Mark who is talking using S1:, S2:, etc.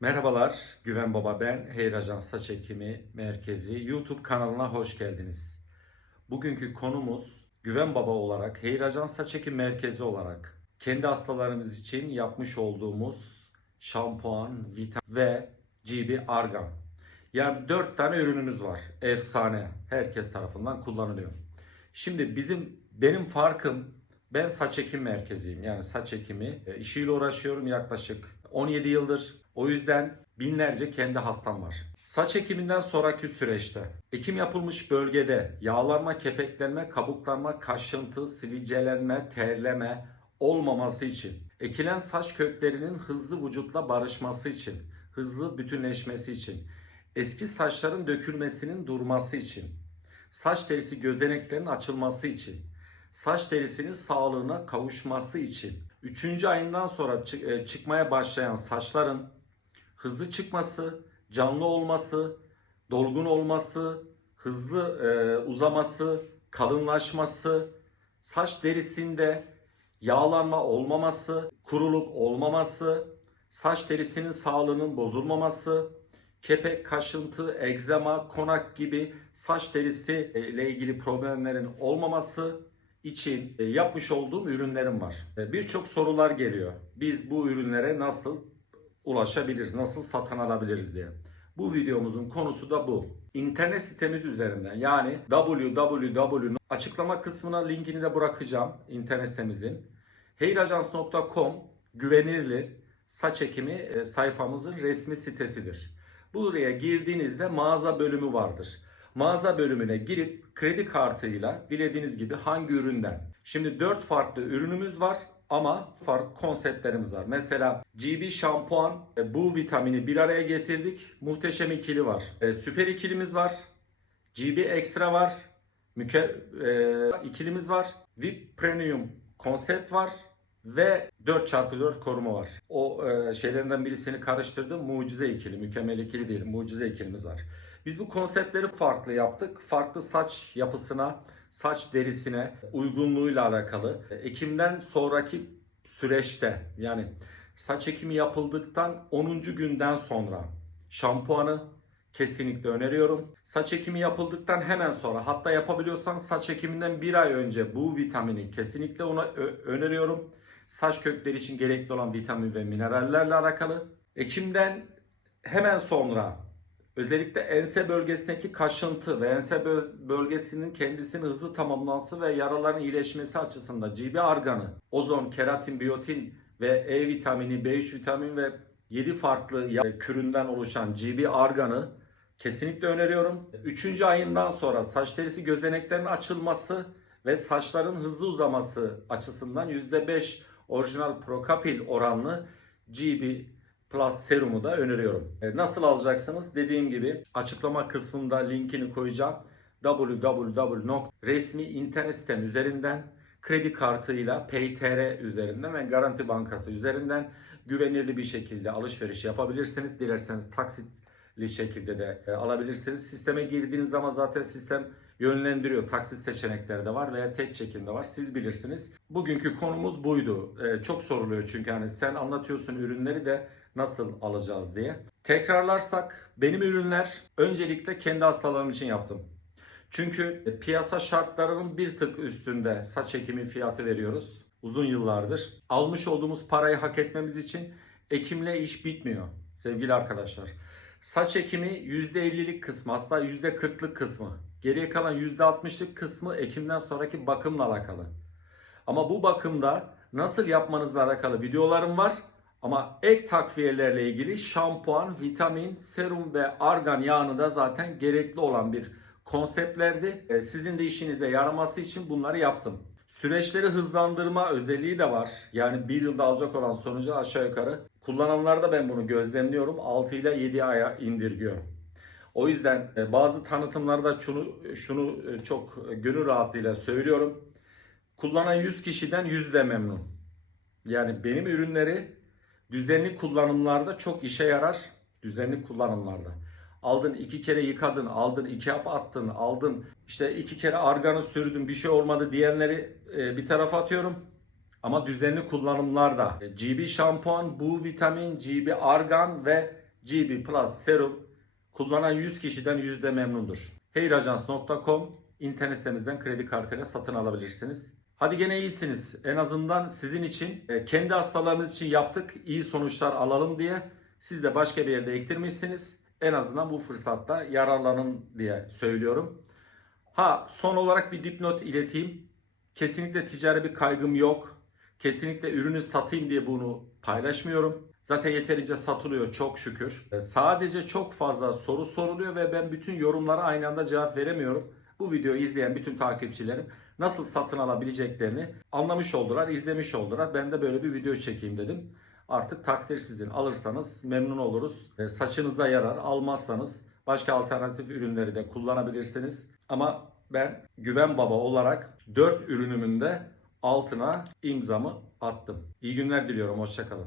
S1: Merhabalar, Güven Baba ben. Heyr Ajans Saç Ekimi Merkezi YouTube kanalına hoş geldiniz. Bugünkü konumuz Güven Baba olarak, Heyr Ajans Saç Ekim Merkezi olarak kendi hastalarımız için yapmış olduğumuz şampuan, vitamin ve GB argan. Yani 4 tane ürünümüz var. Efsane. Herkes tarafından kullanılıyor. Şimdi bizim benim farkım ben saç ekim merkeziyim. Yani saç ekimi e, işiyle uğraşıyorum yaklaşık 17 yıldır. O yüzden binlerce kendi hastam var. Saç ekiminden sonraki süreçte ekim yapılmış bölgede yağlanma, kepeklenme, kabuklanma, kaşıntı, sivilcelenme, terleme olmaması için, ekilen saç köklerinin hızlı vücutla barışması için, hızlı bütünleşmesi için, eski saçların dökülmesinin durması için, saç derisi gözeneklerinin açılması için, saç derisinin sağlığına kavuşması için, 3. ayından sonra e, çıkmaya başlayan saçların hızlı çıkması, canlı olması, dolgun olması, hızlı e, uzaması, kalınlaşması, saç derisinde yağlanma olmaması, kuruluk olmaması, saç derisinin sağlığının bozulmaması, kepek, kaşıntı, egzama, konak gibi saç derisi e, ile ilgili problemlerin olmaması için e, yapmış olduğum ürünlerim var. E, Birçok sorular geliyor. Biz bu ürünlere nasıl ulaşabiliriz, nasıl satın alabiliriz diye. Bu videomuzun konusu da bu. İnternet sitemiz üzerinden yani www açıklama kısmına linkini de bırakacağım internet sitemizin. Heyrajans.com güvenilir saç ekimi e, sayfamızın resmi sitesidir. Buraya girdiğinizde mağaza bölümü vardır. Mağaza bölümüne girip kredi kartıyla dilediğiniz gibi hangi üründen. Şimdi 4 farklı ürünümüz var ama farklı konseptlerimiz var. Mesela GB şampuan, e, bu vitamini bir araya getirdik. Muhteşem ikili var. E, süper ikilimiz var. GB ekstra var. Müke, e, ikilimiz var. VIP Premium konsept var ve 4x4 koruma var. O e, şeylerinden birisini karıştırdım. Mucize ikili, mükemmel ikili değil. Mucize ikilimiz var. Biz bu konseptleri farklı yaptık. Farklı saç yapısına, saç derisine uygunluğuyla alakalı. Ekimden sonraki süreçte yani saç ekimi yapıldıktan 10. günden sonra şampuanı kesinlikle öneriyorum. Saç ekimi yapıldıktan hemen sonra hatta yapabiliyorsan saç ekiminden bir ay önce bu vitamini kesinlikle ona öneriyorum. Saç kökleri için gerekli olan vitamin ve minerallerle alakalı. Ekimden hemen sonra özellikle ense bölgesindeki kaşıntı ve ense bö- bölgesinin kendisinin hızlı tamamlanması ve yaraların iyileşmesi açısından GB arganı, ozon, keratin, biyotin ve E vitamini, B3 vitamini ve 7 farklı küründen oluşan GB arganı kesinlikle öneriyorum. 3. ayından sonra saç derisi gözeneklerinin açılması ve saçların hızlı uzaması açısından %5 orijinal prokapil oranlı GB Plus serumu da öneriyorum. E, Nasıl alacaksınız? Dediğim gibi açıklama kısmında linkini koyacağım. www.resmi internet sitem üzerinden kredi kartıyla PayTR üzerinden ve Garanti Bankası üzerinden güvenilir bir şekilde alışveriş yapabilirsiniz. Dilerseniz taksitli şekilde de e, alabilirsiniz. Sisteme girdiğiniz zaman zaten sistem yönlendiriyor. Taksit seçenekleri de var veya tek çekimde var. Siz bilirsiniz. Bugünkü konumuz buydu. E, çok soruluyor çünkü hani sen anlatıyorsun ürünleri de nasıl alacağız diye. Tekrarlarsak benim ürünler öncelikle kendi hastalarım için yaptım. Çünkü piyasa şartlarının bir tık üstünde saç ekimi fiyatı veriyoruz. Uzun yıllardır. Almış olduğumuz parayı hak etmemiz için ekimle iş bitmiyor sevgili arkadaşlar. Saç ekimi %50'lik kısmı hatta %40'lık kısmı. Geriye kalan %60'lık kısmı ekimden sonraki bakımla alakalı. Ama bu bakımda nasıl yapmanızla alakalı videolarım var. Ama ek takviyelerle ilgili şampuan, vitamin, serum ve argan yağını da zaten gerekli olan bir konseptlerdi. E, Sizin de işinize yaraması için bunları yaptım. Süreçleri hızlandırma özelliği de var. Yani bir yılda alacak olan sonucu aşağı yukarı. Kullananlarda ben bunu gözlemliyorum. 6 ile 7 aya indirgiyor. O yüzden e, bazı tanıtımlarda şunu, şunu e, çok gönül rahatlığıyla söylüyorum. Kullanan 100 kişiden 100 de memnun. Yani benim ürünleri düzenli kullanımlarda çok işe yarar. Düzenli kullanımlarda. Aldın iki kere yıkadın, aldın iki hap attın, aldın işte iki kere arganı sürdün bir şey olmadı diyenleri e, bir tarafa atıyorum. Ama düzenli kullanımlarda e, GB şampuan, bu vitamin, GB argan ve GB Plus serum kullanan 100 kişiden yüzde memnundur. Heyrajans.com internet sitemizden kredi kartıyla satın alabilirsiniz. Hadi gene iyisiniz. En azından sizin için e, kendi hastalarımız için yaptık. iyi sonuçlar alalım diye. Siz de başka bir yerde ektirmişsiniz. En azından bu fırsatta yararlanın diye söylüyorum. Ha son olarak bir dipnot ileteyim. Kesinlikle ticari bir kaygım yok. Kesinlikle ürünü satayım diye bunu paylaşmıyorum. Zaten yeterince satılıyor çok şükür. E, Sadece çok fazla soru soruluyor ve ben bütün yorumlara aynı anda cevap veremiyorum. Bu videoyu izleyen bütün takipçilerim nasıl satın alabileceklerini anlamış oldular, izlemiş oldular. Ben de böyle bir video çekeyim dedim. Artık takdir sizin. Alırsanız memnun oluruz. E, Saçınıza yarar. Almazsanız başka alternatif ürünleri de kullanabilirsiniz. Ama ben güven baba olarak 4 ürünümün de altına imzamı attım. İyi günler diliyorum. Hoşçakalın.